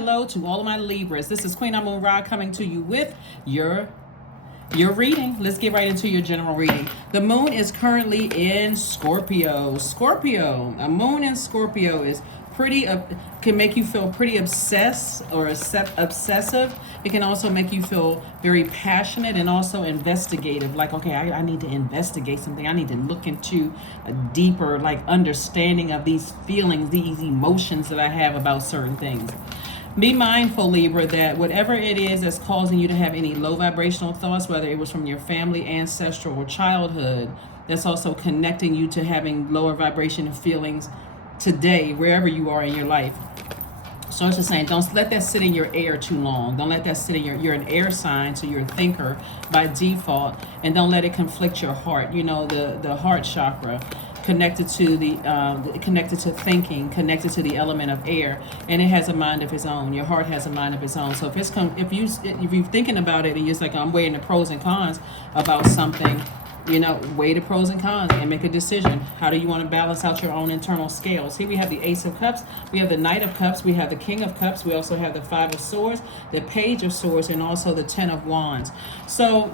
hello to all of my Libras. This is Queen Amun Ra coming to you with your reading. Let's get right into your general reading. The moon is currently in Scorpio. A moon in Scorpio is can make you feel pretty obsessed or obsessive. It can also make you feel very passionate and also investigative. Like, okay, I need to investigate something. I need to look into a deeper understanding of these feelings, these emotions that I have about certain things. Be mindful, Libra, that whatever it is that's causing you to have any low vibrational thoughts, whether it was from your family, ancestral, or childhood, that's also connecting you to having lower vibration feelings today, wherever you are in your life. So it's just saying, don't let that sit in your air too long. Don't let that sit in you're an air sign, so you're a thinker by default, and don't let it conflict your heart. You know, the heart chakra, connected to thinking, connected to the element of air, and it has a mind of its own. Your heart has a mind of its own. So if you're thinking about it and you're just like, I'm weighing the pros and cons about something, weigh the pros and cons and make a decision. How do you want to balance out your own internal scales? Here we have the Ace of Cups, we have the Knight of Cups, we have the King of Cups, we also have the Five of Swords, the Page of Swords, and also the Ten of Wands. So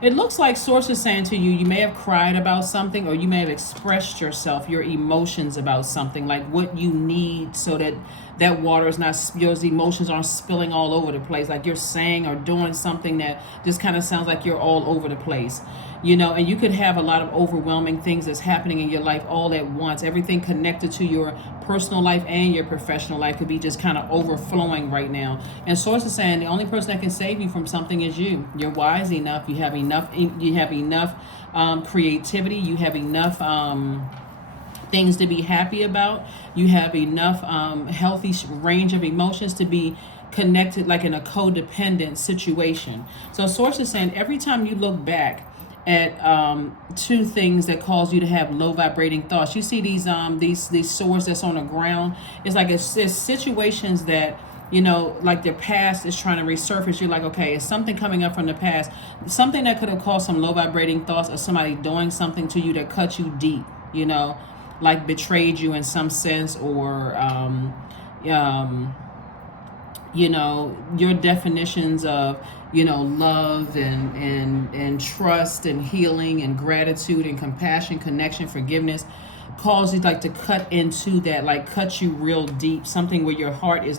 it looks like Source is saying to you, you may have cried about something, or you may have expressed yourself, your emotions about something, like what you need, so that water is not, your emotions aren't spilling all over the place. Like you're saying or doing something that just kind of sounds like you're all over the place, and you could have a lot of overwhelming things that's happening in your life all at once. Everything connected to your personal life and your professional life could be just kind of overflowing right now. And Source is saying the only person that can save you from something is you. You're wise enough. You have enough creativity. You have enough things to be happy about. You have enough healthy range of emotions to be connected, like in a codependent situation. So Source is saying every time you look back at two things that cause you to have low vibrating thoughts, you see these swords that's on the ground. It's like it's situations that, like their past is trying to resurface. You're like, okay, it's something coming up from the past, something that could have caused some low vibrating thoughts, or somebody doing something to you that cut you deep, like betrayed you in some sense, or your definitions of love and trust and healing and gratitude and compassion, connection, forgiveness, cause you to cut into that, cut you real deep, something where your heart is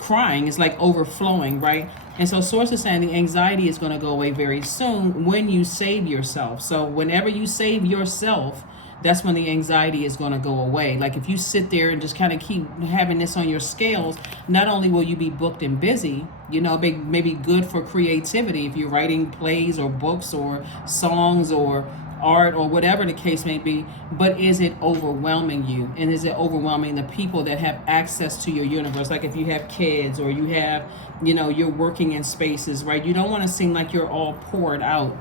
crying, is overflowing, right? And so Source is saying the anxiety is going to go away very soon when you save yourself. So whenever you save yourself, that's when the anxiety is going to go away. Like if you sit there and just kind of keep having this on your scales, not only will you be booked and busy, maybe good for creativity if you're writing plays or books or songs or art or whatever the case may be, but is it overwhelming you? And is it overwhelming the people that have access to your universe? Like if you have kids, or you have, you're working in spaces, right? You don't want to seem like you're all poured out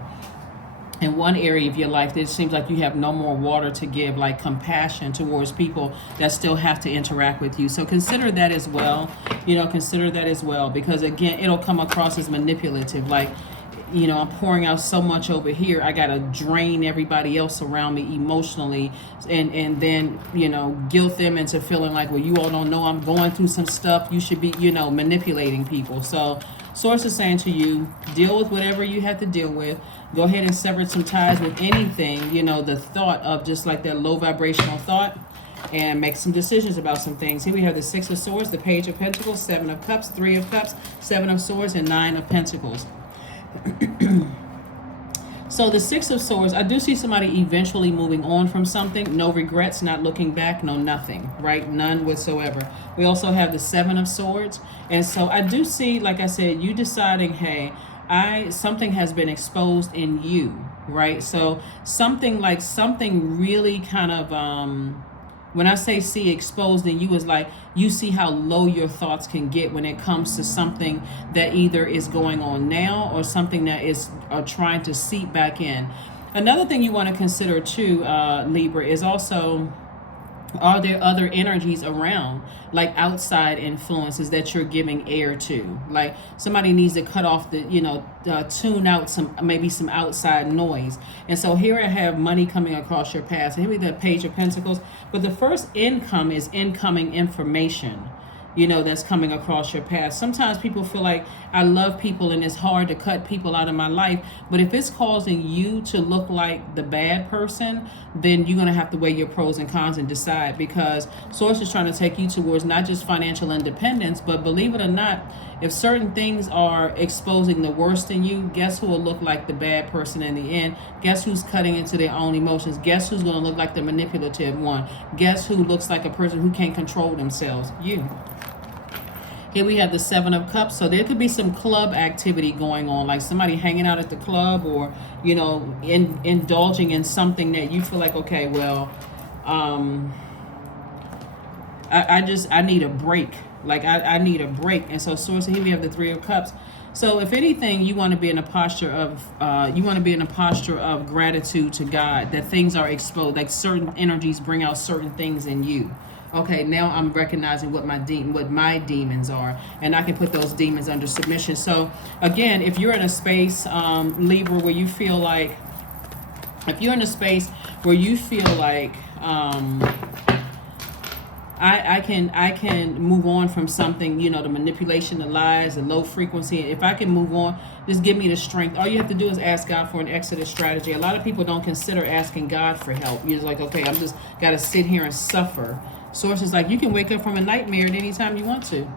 in one area of your life. It seems like you have no more water to give, like compassion towards people that still have to interact with you. So consider that as well, because again, it'll come across as manipulative. Like, I'm pouring out so much over here, I gotta drain everybody else around me emotionally, and then guilt them into feeling like, well, you all don't know I'm going through some stuff. You should be manipulating people. So Source is saying to you, deal with whatever you have to deal with. Go ahead and sever some ties with anything, the thought of just like that low vibrational thought, and make some decisions about some things. Here we have the Six of Swords, the Page of Pentacles, Seven of Cups, Three of Cups, Seven of Swords, and Nine of Pentacles. So the Six of Swords, I do see somebody eventually moving on from something. No regrets, not looking back, no nothing, right? None whatsoever. We also have the Seven of Swords. And so I do see, like I said, you deciding, hey, something has been exposed in you, right? So something really kind of, when I say see exposed in you, is like you see how low your thoughts can get when it comes to something that either is going on now or something that is trying to seep back in. Another thing you want to consider too, Libra, is also, are there other energies around, like outside influences that you're giving air to? Like somebody needs to cut off tune out maybe some outside noise. And so here I have money coming across your path. Here we have the Page of Pentacles. But the first income is incoming information. that's coming across your path. Sometimes people feel like, I love people and it's hard to cut people out of my life. But if it's causing you to look like the bad person, then you're going to have to weigh your pros and cons and decide, because Source is trying to take you towards not just financial independence, but believe it or not, if certain things are exposing the worst in you, guess who will look like the bad person in the end? Guess who's cutting into their own emotions? Guess who's going to look like the manipulative one? Guess who looks like a person who can't control themselves? You. Here we have the Seven of Cups. So there could be some club activity going on, like somebody hanging out at the club, or, indulging in something that you feel like, okay, well, I need a break. Like I need a break. And so Source, here we have the Three of Cups. So if anything, you want to be in a posture of gratitude to God, that things are exposed, like certain energies bring out certain things in you. Okay, now I'm recognizing what my demons are, and I can put those demons under submission. So again, if you're in a space, Libra, where you feel like, I can move on from something, the manipulation, the lies, the low frequency. If I can move on, just give me the strength. All you have to do is ask God for an exodus strategy. A lot of people don't consider asking God for help. You're just like, okay, I'm just got to sit here and suffer. Source is like, you can wake up from a nightmare at any time you want to.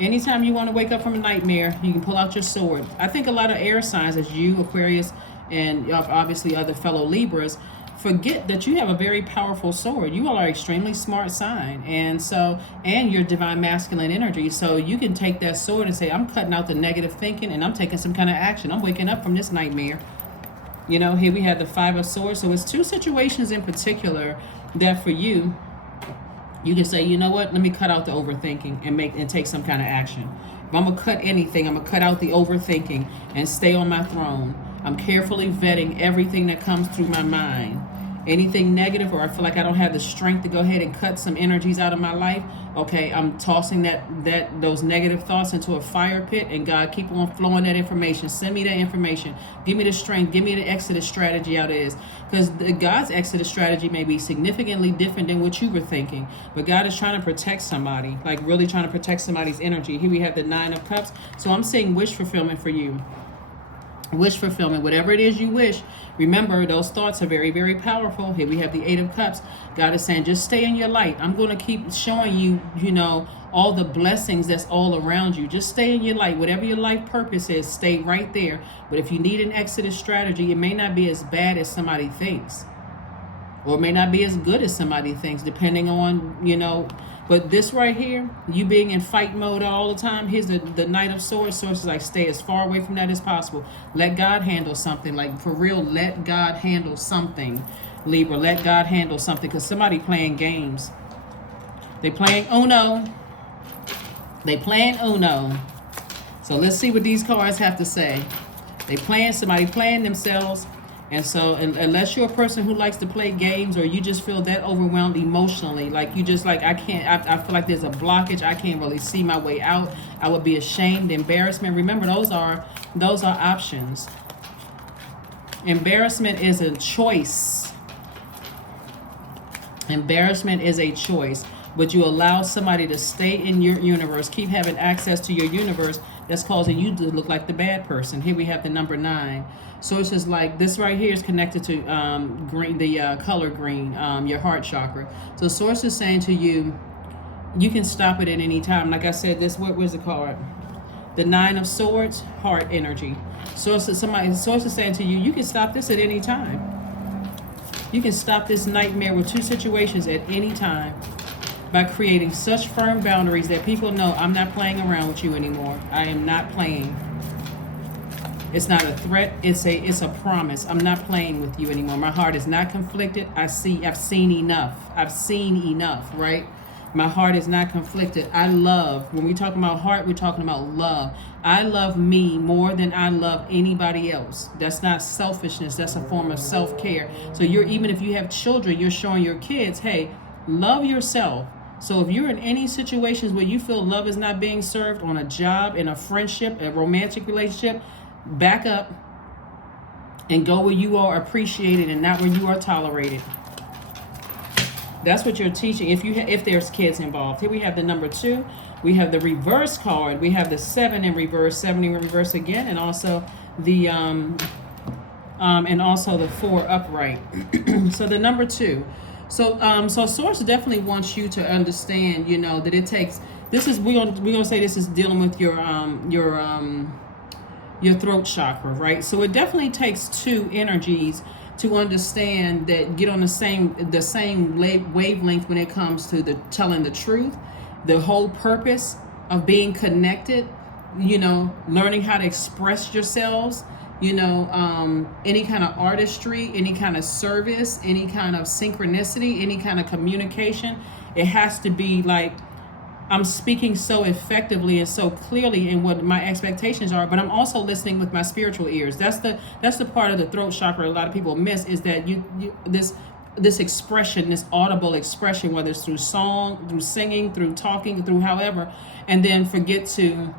Anytime you want to wake up from a nightmare, you can pull out your sword. I think a lot of air signs, as you, Aquarius, and obviously other fellow Libras, forget that you have a very powerful sword. You all are extremely smart sign, and your divine masculine energy. So you can take that sword and say, I'm cutting out the negative thinking, and I'm taking some kind of action. I'm waking up from this nightmare. Here we have the Five of Swords. So it's two situations in particular that for you, you can say, you know what, let me cut out the overthinking and take some kind of action. If I'm going to cut anything, I'm going to cut out the overthinking and stay on my throne. I'm carefully vetting everything that comes through my mind. Anything negative, or I feel like I don't have the strength to go ahead and cut some energies out of my life, okay, I'm tossing those negative thoughts into a fire pit, and God, keep on flowing that information. Send me that information. Give me the strength. Give me the exodus strategy out of this. Because God's exodus strategy may be significantly different than what you were thinking. But God is trying to protect somebody, like really trying to protect somebody's energy. Here we have the Nine of Cups. So I'm saying wish fulfillment for you. Wish fulfillment, whatever it is you wish. Remember, those thoughts are very, very powerful. Here we have the Eight of Cups. God is saying, just stay in your light. I'm going to keep showing you, all the blessings that's all around you. Just stay in your light. Whatever your life purpose is, stay right there. But if you need an exodus strategy, it may not be as bad as somebody thinks. Or it may not be as good as somebody thinks, depending on, But this right here, you being in fight mode all the time, here's the Knight of Swords. Swords is like, stay as far away from that as possible. Let God handle something. Like, for real, let God handle something, Libra. Let God handle something, because somebody playing games. They playing Uno. So let's see what these cards have to say. Somebody playing themselves. And so unless you're a person who likes to play games, or you just feel that overwhelmed emotionally, like you just like, I feel like there's a blockage, I can't really see my way out, I would be ashamed, embarrassment. Remember, those are options. Embarrassment is a choice. Embarrassment is a choice. But you allow somebody to stay in your universe, keep having access to your universe, that's causing you to look like the bad person. Here we have the number 9. So it's just like, this right here is connected to green, the color green, your heart chakra. So Source is saying to you, you can stop it at any time. Like I said, where's the card? The Nine of Swords, heart energy. Source is saying to you, you can stop this at any time. You can stop this nightmare with two situations at any time, by creating such firm boundaries that people know, I'm not playing around with you anymore. I am not playing. It's not a threat. It's a promise. I'm not playing with you anymore. My heart is not conflicted. I've seen enough. I've seen enough, right? My heart is not conflicted. I love. When we talk about heart, we're talking about love. I love me more than I love anybody else. That's not selfishness. That's a form of self-care. So even if you have children, you're showing your kids, hey, love yourself. So if you're in any situations where you feel love is not being served, on a job, in a friendship, a romantic relationship, back up and go where you are appreciated and not where you are tolerated. That's what you're teaching. If there's kids involved. Here we have the number 2. We have the reverse card. We have the 7 in reverse, 7 in reverse again, and also the 4 upright. So the number 2. So Source definitely wants you to understand, that it takes. This is we're gonna say this is dealing with your throat chakra, right? So it definitely takes 2 energies to understand that get on the same wavelength when it comes to the telling the truth, the whole purpose of being connected, learning how to express yourselves, any kind of artistry, any kind of service, any kind of synchronicity, any kind of communication. It has to be like, I'm speaking so effectively and so clearly in what my expectations are, but I'm also listening with my spiritual ears. That's the part of the throat chakra a lot of people miss, is that this expression, this audible expression, whether it's through song, through singing, through talking, through however, and then forget to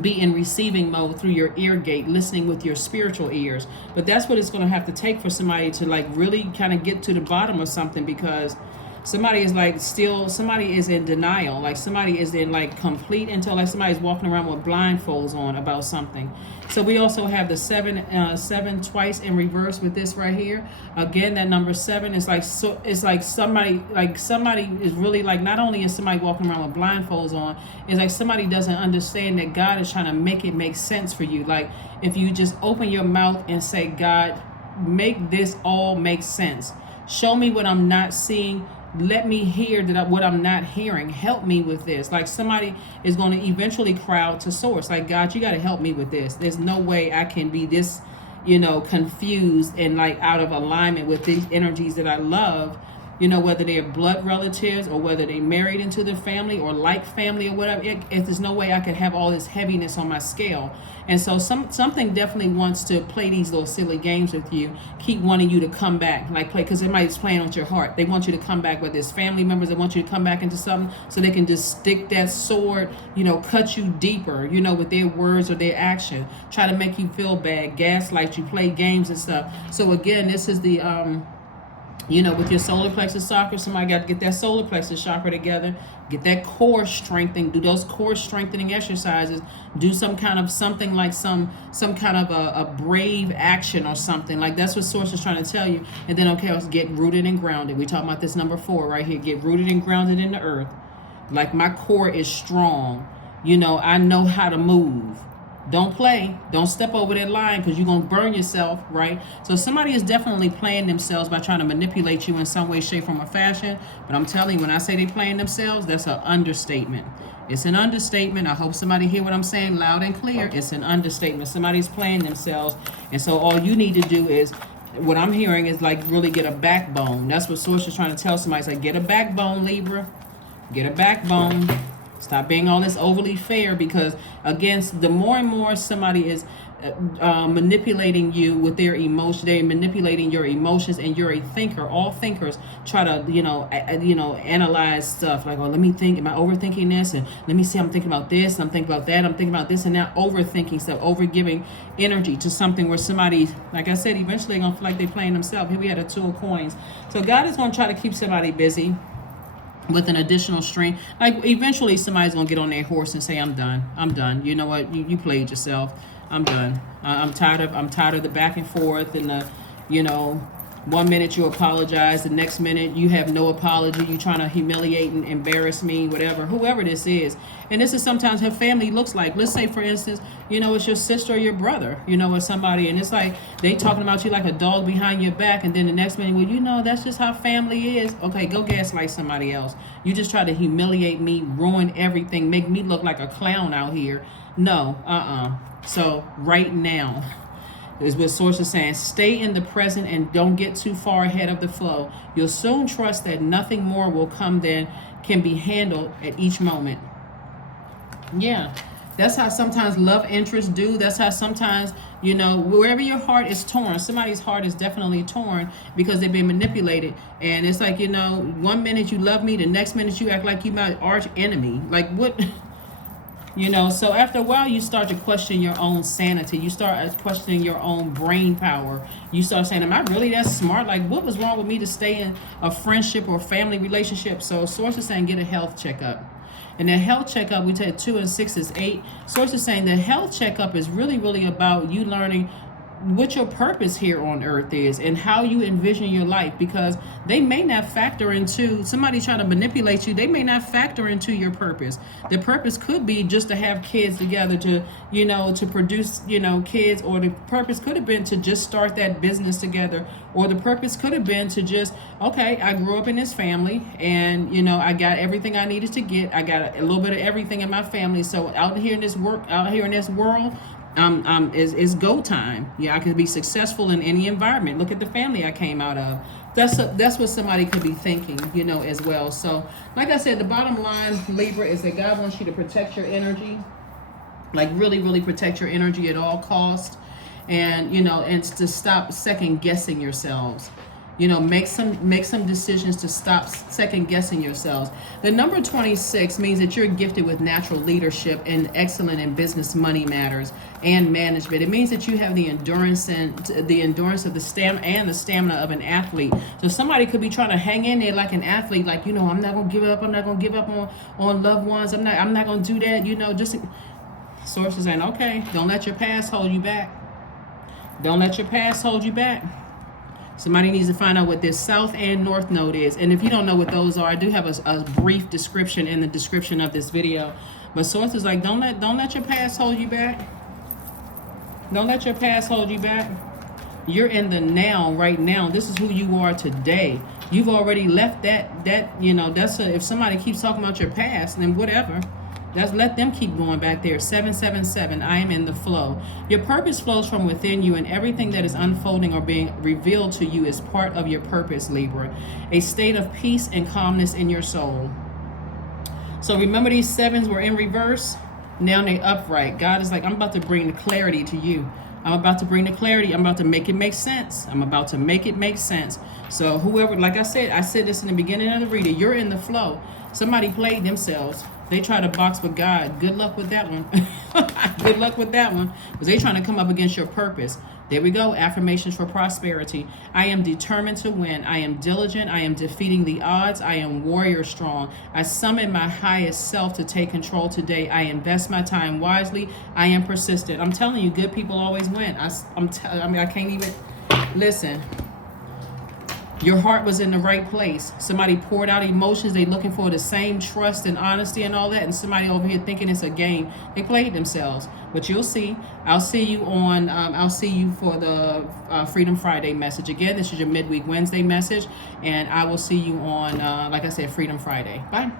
be in receiving mode through your ear gate, listening with your spiritual ears. But that's what it's going to have to take for somebody to like really kind of get to the bottom of something, because somebody is in denial, like somebody is in like complete until like somebody's walking around with blindfolds on about something. So we also have the 7 twice in reverse with this right here. Again, that number 7 is like, so it's like somebody is really like, not only is somebody walking around with blindfolds on, it's like somebody doesn't understand that God is trying to make it make sense for you. Like if you just open your mouth and say, God, make this all make sense. Show me what I'm not seeing. Let me hear what I'm not hearing. Help me with this. Like somebody is going to eventually crowd to Source. Like, God, you got to help me with this. There's no way I can be this, confused and like out of alignment with these energies that I love. Whether they're blood relatives or whether they married into the family or like family or whatever. If there's no way I could have all this heaviness on my scale. And so something definitely wants to play these little silly games with you, keep wanting you to come back, like play, because everybody's playing with your heart. They want you to come back, with there's family members that want you to come back into something so they can just stick that sword, cut you deeper, with their words or their action, try to make you feel bad, gaslight you, play games and stuff. So again, this is the with your solar plexus chakra, somebody got to get that solar plexus chakra together, get that core strengthening, do those core strengthening exercises, do some kind of something like some kind of a brave action or something. Like that's what Source is trying to tell you. And then, okay, let's get rooted and grounded. We're talking about this number 4 right here. Get rooted and grounded in the earth. Like my core is strong. I know how to move. Don't play. Don't step over that line because you're going to burn yourself, right? So somebody is definitely playing themselves by trying to manipulate you in some way, shape, form, or fashion. But I'm telling you, when I say they playing themselves, that's an understatement. It's an understatement. I hope somebody hear what I'm saying loud and clear. It's an understatement. Somebody's playing themselves. And so all you need to do is, what I'm hearing is like really get a backbone. That's what Source is trying to tell somebody. It's like, get a backbone, Libra. Get a backbone. Stop being all this overly fair, because again, the more and more somebody is manipulating you with their emotions, they're manipulating your emotions, and you're a thinker. All thinkers try to, analyze stuff like, oh, let me think, am I overthinking this? And let me see, I'm thinking about this, I'm thinking about that, I'm thinking about this, and now overthinking stuff, over giving energy to something where somebody, like I said, eventually they're going to feel like they're playing themselves. Here we had a 2 of coins. So God is going to try to keep somebody busy with an additional string. Like eventually somebody's gonna get on their horse and say, I'm done. You know what, you played yourself. I'm done. I'm tired of the back and forth and the 1 minute you apologize, the next minute you have no apology, you trying to humiliate and embarrass me, whoever this is. And this is sometimes how family looks like. Let's say, for instance, it's your sister or your brother, or somebody, and it's like they talking about you like a dog behind your back, and then the next minute, well, that's just how family is. Okay, go gaslight somebody else. You just try to humiliate me, ruin everything, make me look like a clown out here. No, So right now is what Source is saying. Stay in the present and don't get too far ahead of the flow. You'll soon trust that nothing more will come than can be handled at each moment. Yeah, that's how sometimes love interests do. That's how sometimes, wherever your heart is torn, somebody's heart is definitely torn because they've been manipulated. And it's like, 1 minute you love me, the next minute you act like you my arch enemy. Like what? You know, so after a while, you start to question your own sanity. You start questioning your own brain power. You start saying, am I really that smart? Like, what was wrong with me to stay in a friendship or family relationship? So Source is saying, get a health checkup. And that health checkup, we take 2 and 6 is 8. Source is saying the health checkup is really, really about you learning what your purpose here on earth is and how you envision your life, because they may not factor into somebody trying to manipulate you. They may not factor into your purpose. The purpose could be just to have kids together, to, you know, to produce, you know, kids, or the purpose could have been to just start that business together, or the purpose could have been to just, okay, I grew up in this family and, you know, I got everything I needed to get. I got a little bit of everything in my family. So out here in this world, is go time. Yeah, I can be successful in any environment. Look at the family I came out of. That's what somebody could be thinking, you know, as well. So, like I said, the bottom line, Libra, is that God wants you to protect your energy, like really, really protect your energy at all costs, and you know, and to stop second guessing yourselves. You know, make some decisions to stop second guessing yourselves. The number 26 means that you're gifted with natural leadership and excellent in business, money matters, and management. It means that you have the endurance of the stamina of an athlete. So somebody could be trying to hang in there like an athlete, like, you know, I'm not gonna give up. I'm not gonna give up on loved ones. I'm not gonna do that. You know, just sources saying, okay, don't let your past hold you back. Don't let your past hold you back. Somebody needs to find out what this south and north node is. And if you don't know what those are, I do have a brief description in the description of this video. But source is like, don't let your past hold you back. Don't let your past hold you back. You're in the now, right now. This is who you are today. You've already left that you know, if somebody keeps talking about your past, then whatever. Let them keep going back there. 777, I am in the flow. Your purpose flows from within you, and everything that is unfolding or being revealed to you is part of your purpose, Libra. A state of peace and calmness in your soul. So remember, these sevens were in reverse. Now they upright. God is like, I'm about to bring the clarity to you. I'm about to bring the clarity. I'm about to make it make sense. I'm about to make it make sense. So whoever, like I said this in the beginning of the reading, you're in the flow. Somebody played themselves. They try to box with God. Good luck with that one. Good luck with that one. Because they're trying to come up against your purpose. There we go. Affirmations for prosperity. I am determined to win. I am diligent. I am defeating the odds. I am warrior strong. I summon my highest self to take control today. I invest my time wisely. I am persistent. I'm telling you, good people always win. I can't even listen. Your heart was in the right place. Somebody poured out emotions. They looking for the same trust and honesty and all that. And somebody over here thinking it's a game. They played themselves. But you'll see. I'll see you for the Freedom Friday message. Again, this is your midweek Wednesday message. And I will see you on, like I said, Freedom Friday. Bye.